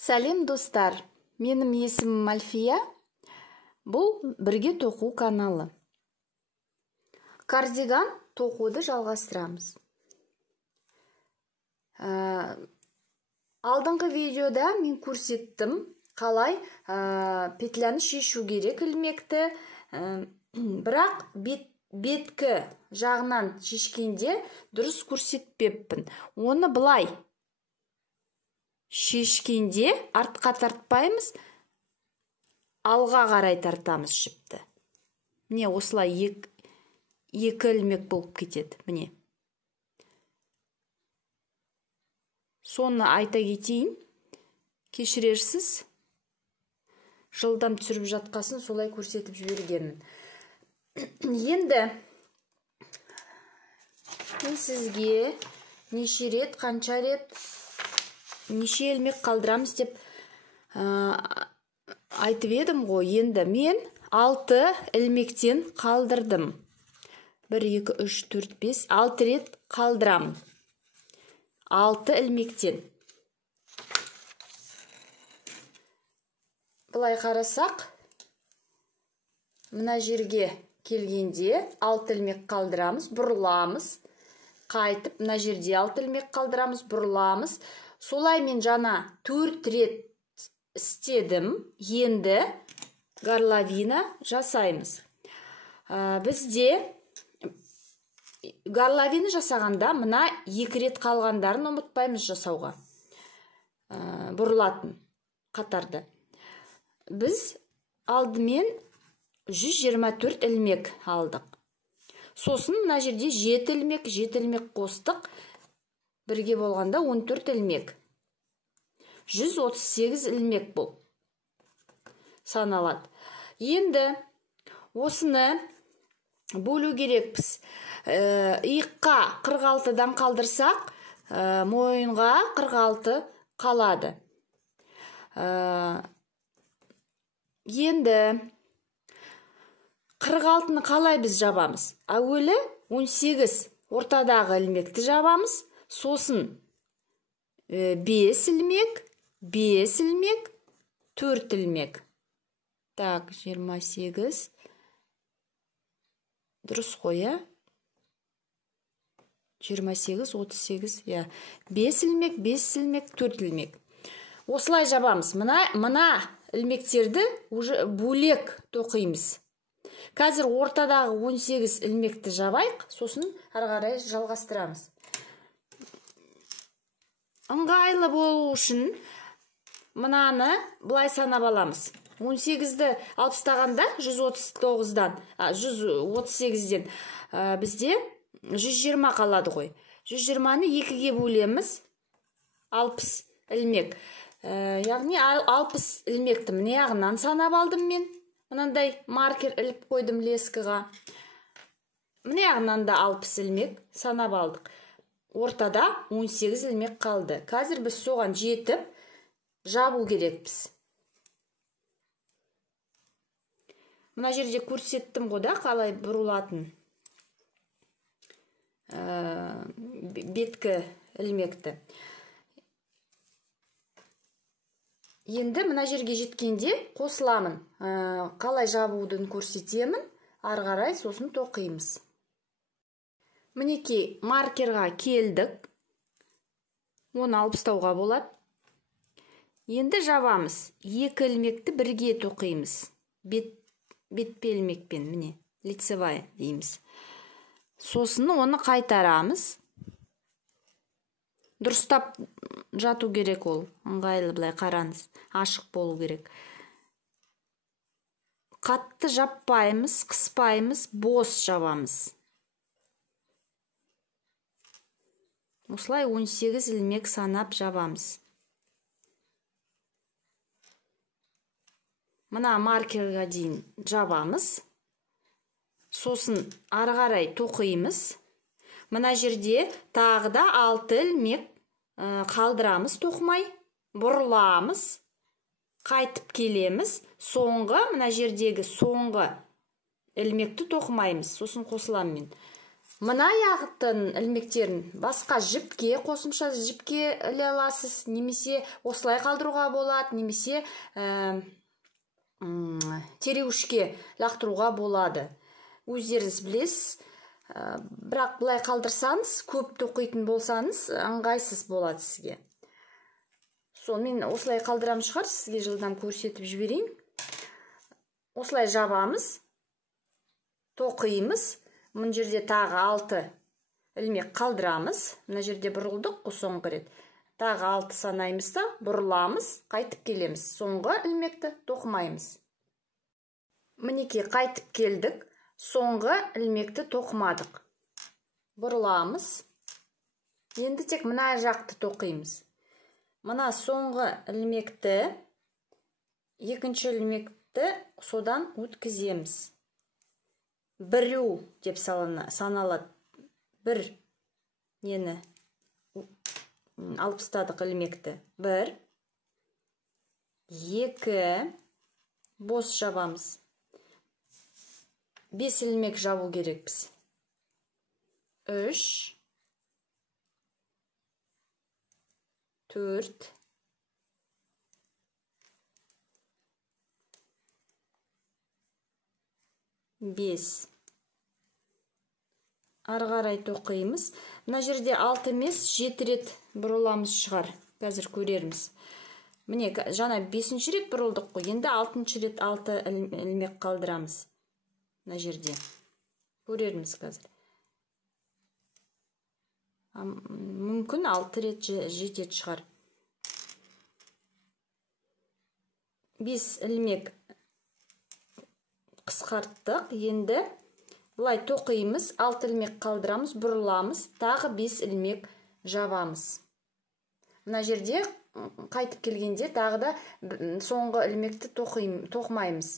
Сәлем достар, менің есімім Альфия. Бұл бірге тоқу каналы. Кардиган тоқуды жалғастырамыз. Алдыңғы видеода мен көрсеттім, қалай петляны шешу керек ілмекті. Бірақ беткі жағынан шешкенде дұрыс көрсетпеппін. Оны былай шешкенде артқа тартпаймыз, алға қарай тартамыз жіпті. Міне осылай екі ілмек болып кетеді. Міне. Соны айта кетейін. Кешірерсіз. Жылдам түсіріп жатқасын солай көрсетіп жібергенмін. Енді мен сізге неше рет, қанша рет, неше ілмек қалдырамыз деп айтып едім ғой. Енді мен 6 ілмектен қалдырдым. 1, 2, 3, 4, 5, 6 рет қалдырамын. 6 ілмектен. Бұлай қарасақ, мына жерге келгенде 6 ілмек қалдырамыз, бұрыламыз. Қайтып, мына жерде 6 ілмек қалдырамыз, бұрыламыз. Солай мен жана 4 рет істедім. Енді горловина жасаймыз. Бізде горловина жасағанда мына 2 рет қалғандарын ұмытпаймыз жасауға. Бұрылатын қатарды. Біз алдымен 124 ілмек алдық. Сосын мына жерде 7 ілмек қостық. Бірге болғанда 14 ілмек. 138 ілмек бұл саналады. Енді осыны бөлу керекпіз. Иыққа 46-дан қалдырсақ, мойынға 46 қалады. Енді 46-ны қалай біз жабамыз? Әуелі 18 ортадағы ілмекті жабамыз. Сосын 5 ілмек, 5 ілмек, 4 ілмек. Так, 28. Дұрыс қоя. 28, 38. 5 ілмек, 5 ілмек, 4 ілмек. Осылай жабамыз. Мына ілмектерді бөлек тоқимыз. Қазір ортадағы 18 ілмекті жабайық, сосын ары-қарай жалғастырамыз. Ыңғайлы болу үшін мынаны былай санап аламыз. 18-ді алып тастағанда 138-ден бізде 120 қалады ғой. 120-ны 2-ге бөлеміз. 60 ілмек. Яғни 60 ілмекті міне ағынан санап алдым мен. Мынандай маркер іліп қойдым лескіға. Міне ағынан да 60 ілмек санап алдық. Ортада 18 ілмек қалды. Қазір біз соған жетіп жабу керекпіз. Мына жерде көрсеттім ғода қалай бұрылатын беткі ілмекті. Енді мына жерге жеткенде қосыламын. Қалай жабудың көрсетемін. Ары-қарай сосын тоқимыз. Мінекей маркерға келдік. Оны алып тастауға болады. Енді жабамыз. 2 ілмекті бірге тоқимыз. Бетпе ілмекпен, міне, лицевая дейміз. Сосын оны қайтарамыз. Дұрыстап жату керек ол. Ыңғайлы былай қараңыз. Ашық болу керек. Қатты жаппаймыз, қыспаймыз, бос жабамыз. Осылай 18 ілмек санап жабамыз. Мына маркерға дейін жабамыз. Сосын ары-қарай тоқимыз. Мына жерде тағы да 6 ілмек қалдырамыз тоқымай. Бұрыламыз. Қайтып келеміз. Мына жердегі соңғы ілмекті тоқымаймыз. Сосын қосыламын мен. Мына аяқтың ілмектерін басқа жіпке, қосымша жіпке іле аласыз, немесе осылай қалдыруға болады, немесе тереуішке лақтыруға болады. Өздеріңіз білесіз. Бірақ бұлай қалдырсаңыз, көп тоқитын болсаңыз, ыңғайсыз болады сізге. Мен осылай қалдырам шығар, сізге жылдам көрсетіп жіберейін. Осылай жабамыз, тоқимыз. Мұн жерде тағы 6 ілмек қалдырамыз. Мұна жерде бұрылдық, соңғы рет. Тағы 6 санаймыз да, бұрыламыз, қайтып келеміз. Соңғы ілмекті тоқымаймыз. Мінеке, қайтып келдік. Соңғы ілмекті тоқымадық. Бұрыламыз. Енді тек мына жақты тоқимыз. Мына соңғы ілмекті, екінші ілмекті содан өткіземіз. Біру деп саналады. Бір нені алып тастадық ілмекті. 1, 2, бос жабамыз. 5 ілмек жабу керекпіз. 3, 4, 5. Ары қарай тоқимыз. Мына жерде 6 емес, 7 рет бұрыламыз шығар. Қазір көрерміз. Міне, жаңа 5-ші рет бұрылдық қой. Енді 6-ші рет 6 ілмек қалдырамыз. Мына жерде көрерміз қазір. Мүмкін 6 рет жетеді шығар. 5 ілмек қысқарттық. Енді бұлай тоқимыз, 6 ілмек қалдырамыз, бұрыламыз, тағы 5 ілмек жабамыз. Мына жерде қайтып келгенде тағы да соңғы ілмекті тоқымаймыз.